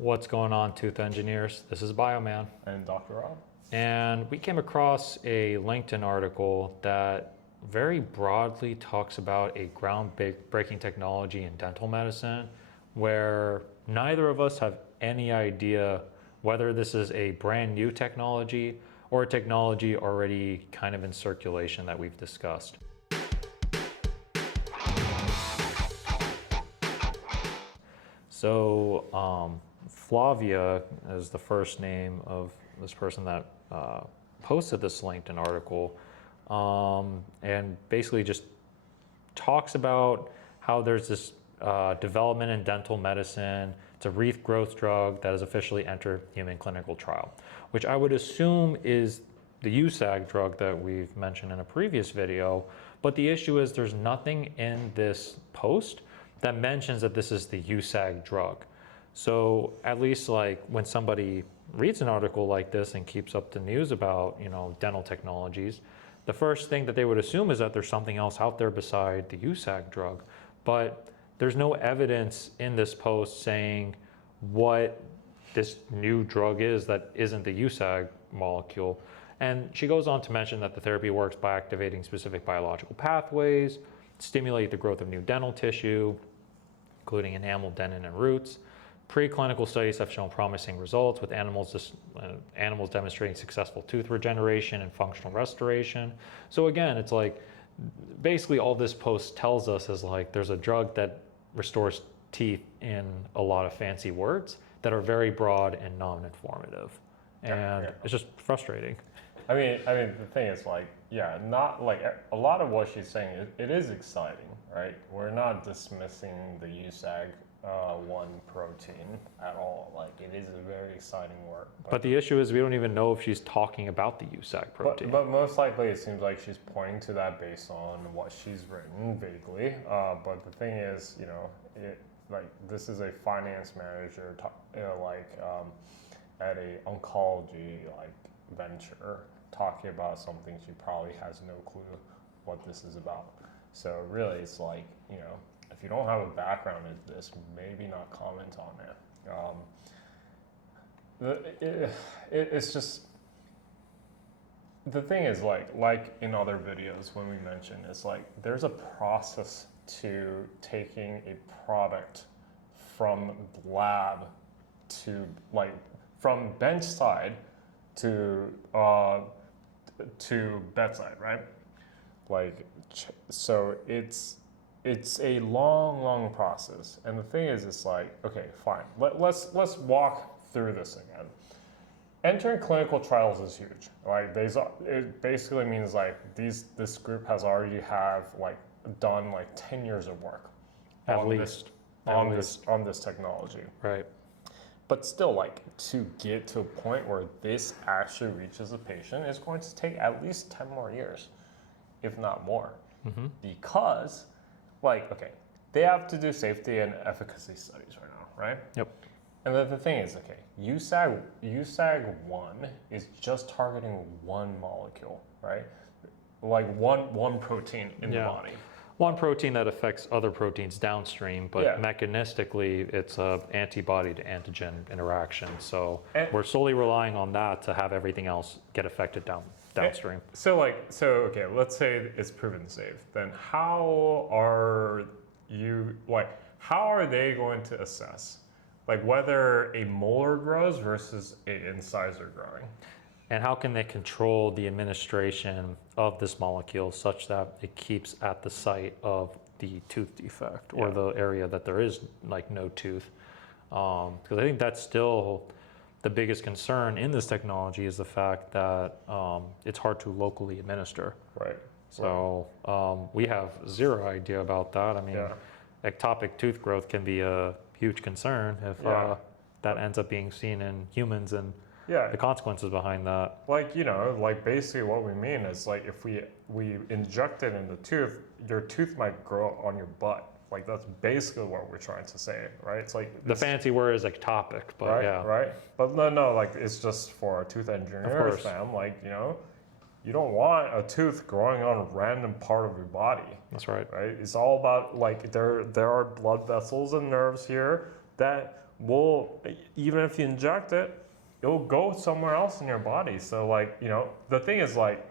What's going on, tooth engineers? This is Bioman. And Dr. Rob. And we came across a LinkedIn article that very broadly talks about a groundbreaking technology in dental medicine where neither of us have any idea whether this is a brand new technology or a technology already kind of in circulation that we've discussed. So Flavia is the first name of this person that posted this LinkedIn article, and basically just talks about how there's this development in dental medicine. It's a regrowth drug that has officially entered human clinical trial, which I would assume is the USAG drug that we've mentioned in a previous video. But the issue is there's nothing in this post that mentions that this is the USAG drug. So at least like when somebody reads an article like this and keeps up the news about, dental technologies, the first thing that they would assume is that there's something else out there beside the USAG drug. But there's no evidence in this post saying what this new drug is that isn't the USAG molecule. And she goes on to mention that the therapy works by activating specific biological pathways, stimulate the growth of new dental tissue, including enamel, dentin, and roots. Preclinical studies have shown promising results with animals demonstrating successful tooth regeneration and functional restoration. So again, it's like basically all this post tells us is like there's a drug that restores teeth in a lot of fancy words that are very broad and non-informative. And it's just frustrating. I mean, the thing is not like a lot of what she's saying, it is exciting, right? We're not dismissing the USAG one protein at all. Like, it is a very exciting work. But the issue is we don't even know if she's talking about the USAG protein. But most likely it seems like she's pointing to that based on what she's written vaguely. But the thing is, this is a finance manager, at a oncology venture, talking about something she probably has no clue what this is about. So really, it's like, if you don't have a background in this, maybe not comment on it. It's just, the thing is like in other videos when we mentioned, it's like there's a process to taking a product from the lab to from bench side to bedside, right? So it's a long process. And the thing is, it's like, okay, fine. Let's walk through this again. Entering clinical trials is huge. It basically means this group has already done 10 years of work on this technology. Right. But still, to get to a point where this actually reaches a patient is going to take at least 10 more years, if not more. Mm-hmm. Because, they have to do safety and efficacy studies right now, right? Yep. And the thing is, USAG1 is just targeting one molecule, right? One protein in the body. One protein that affects other proteins downstream, but mechanistically, it's an antibody to antigen interaction. So we're solely relying on that to have everything else get affected downstream. So let's say it's proven safe. Then how are they going to assess whether a molar grows versus an incisor growing? And how can they control the administration of this molecule such that it keeps at the site of the tooth defect or the area that there is no tooth? Because I think that's still the biggest concern in this technology is the fact that it's hard to locally administer. Right. So we have zero idea about that. I mean, ectopic tooth growth can be a huge concern if that ends up being seen in humans and the consequences behind that. Basically what we mean is if we inject it in the tooth, your tooth might grow on your butt. That's basically what we're trying to say, right? It's the fancy word is ectopic, but right. But no, it's just for a tooth engineers, fam. You don't want a tooth growing on a random part of your body. That's right. Right. It's all about there are blood vessels and nerves here that well, even if you inject it, it'll go somewhere else in your body. So like, you know, the thing is like,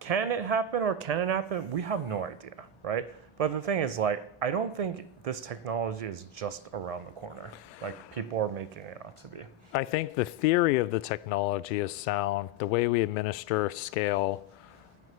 can it happen or can it happen? We have no idea, right? But the thing is like, I don't think this technology is just around the corner. Like people are making it out to be. I think the theory of the technology is sound. The way we administer, scale,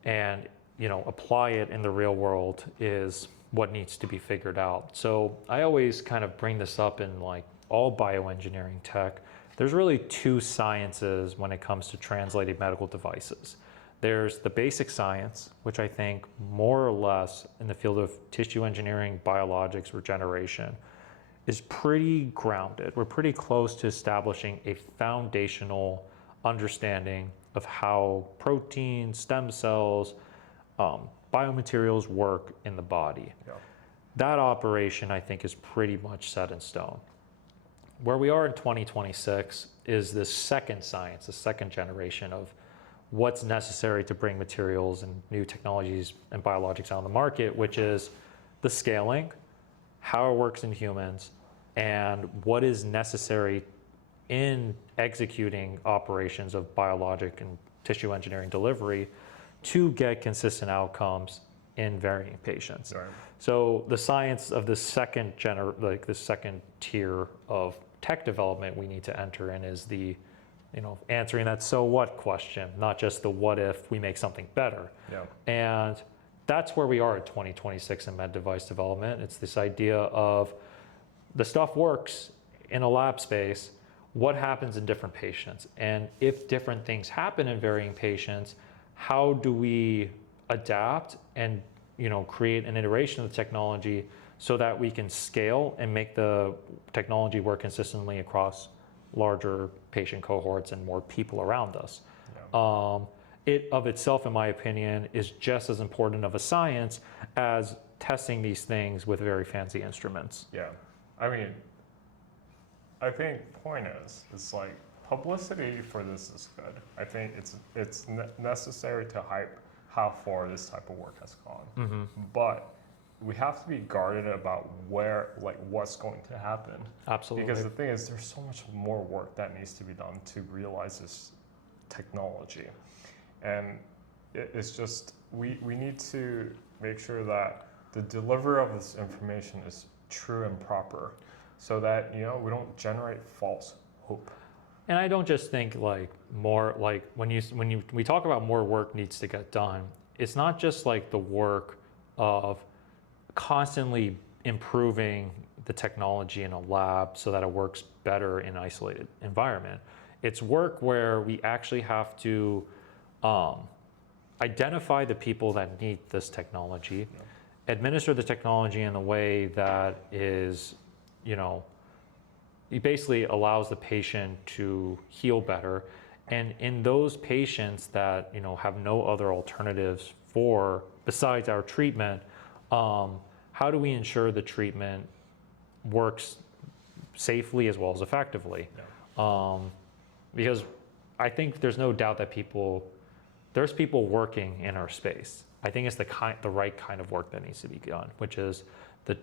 and apply it in the real world is what needs to be figured out. So I always kind of bring this up in like all bioengineering tech. There's really two sciences when it comes to translating medical devices. There's the basic science, which I think more or less in the field of tissue engineering, biologics, regeneration, is pretty grounded. We're pretty close to establishing a foundational understanding of how proteins, stem cells, biomaterials work in the body. Yeah. That operation, I think, is pretty much set in stone. Where we are in 2026 is the second science, the second generation of what's necessary to bring materials and new technologies and biologics on the market, which is the scaling, how it works in humans, and what is necessary in executing operations of biologic and tissue engineering delivery to get consistent outcomes in varying patients. Right. So the science of the second tier of tech development we need to enter in is the answering that so what question, not just the what if we make something better. Yeah. And that's where we are at 2026 in med device development. It's this idea of the stuff works in a lab space, what happens in different patients? And if different things happen in varying patients, how do we adapt and create an iteration of the technology so that we can scale and make the technology work consistently across larger patient cohorts and more people around us. Yeah. It of itself, in my opinion, is just as important of a science as testing these things with very fancy instruments. Yeah. I mean, I think the point is, it's like publicity for this is good. I think it's necessary to hype how far this type of work has gone. Mm-hmm. But we have to be guarded about what's going to happen. Absolutely. Because the thing is, there's so much more work that needs to be done to realize this technology. And it's just, we need to make sure that the delivery of this information is true and proper so that, we don't generate false hope. And I don't just think more when we talk about more work needs to get done, it's not just like the work of constantly improving the technology in a lab so that it works better in an isolated environment. It's work where we actually have to identify the people that need this technology, administer the technology in a way that is, it basically allows the patient to heal better. And in those patients that, have no other alternatives besides our treatment, how do we ensure the treatment works safely as well as effectively? Yeah. Because I think there's no doubt that there's people working in our space. I think it's the right kind of work that needs to be done, which is the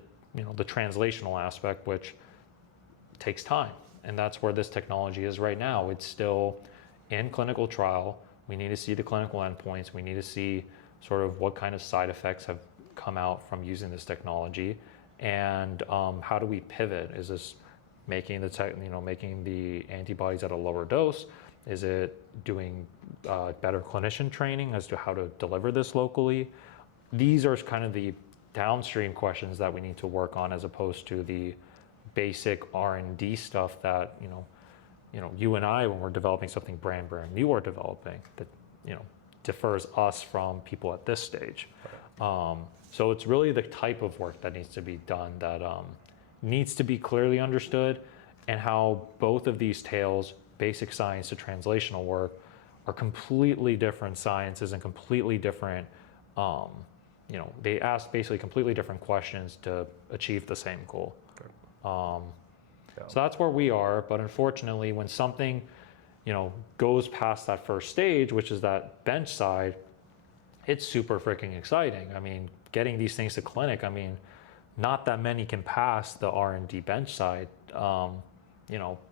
translational aspect, which takes time. And that's where this technology is right now. It's still in clinical trial. We need to see the clinical endpoints. We need to see sort of what kind of side effects have come out from using this technology, and how do we pivot? Is this making the antibodies at a lower dose? Is it doing better clinician training as to how to deliver this locally? These are kind of the downstream questions that we need to work on, as opposed to the basic R&D stuff that you and I, when we're developing something brand new, are developing that differs us from people at this stage. So it's really the type of work that needs to be done that needs to be clearly understood, and how both of these tails, basic science to translational work, are completely different sciences and completely different, they ask basically completely different questions to achieve the same goal. So that's where we are, but unfortunately when something goes past that first stage, which is that bench side, it's super freaking exciting. I mean, getting these things to clinic, not that many can pass the R&D bench side.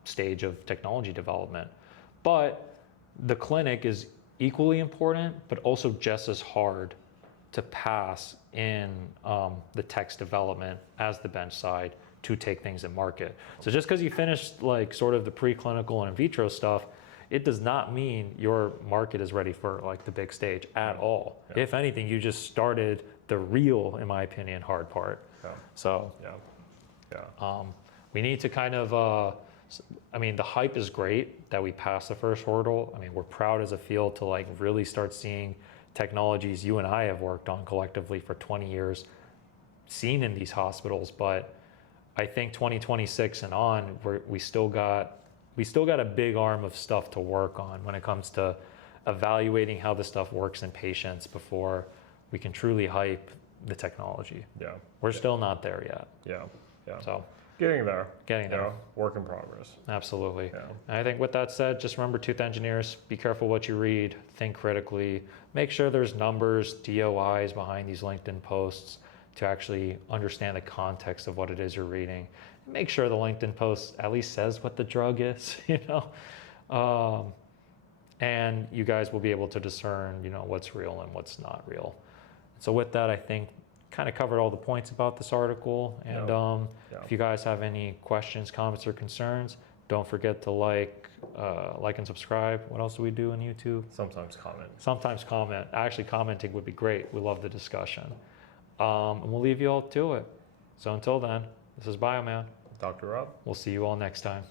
stage of technology development. But the clinic is equally important, but also just as hard to pass in the text development as the bench side to take things in market. So just because you finished like sort of the preclinical and in vitro stuff, it does not mean your market is ready for like the big stage at all. Yeah. If anything, you just started the real, in my opinion, hard part. Yeah. So we need to kind of, the hype is great that we passed the first hurdle. I mean, we're proud as a field to like really start seeing technologies you and I have worked on collectively for 20 years seen in these hospitals. But I think 2026 and on, we still got a big arm of stuff to work on when it comes to evaluating how this stuff works in patients before we can truly hype the technology. Yeah. We're still not there yet. Yeah. So getting there. Getting there. Work in progress. Absolutely. Yeah. And I think with that said, just remember, tooth engineers, be careful what you read, think critically, make sure there's numbers, DOIs behind these LinkedIn posts to actually understand the context of what it is you're reading. Make sure the LinkedIn post at least says what the drug is, and you guys will be able to discern, what's real and what's not real. So with that, I think kind of covered all the points about this article. And if you guys have any questions, comments, or concerns, don't forget to like and subscribe. What else do we do on YouTube? Sometimes comment. Actually, commenting would be great. We love the discussion. And we'll leave you all to it. So until then, this is Bioman. Dr. Rob. We'll see you all next time.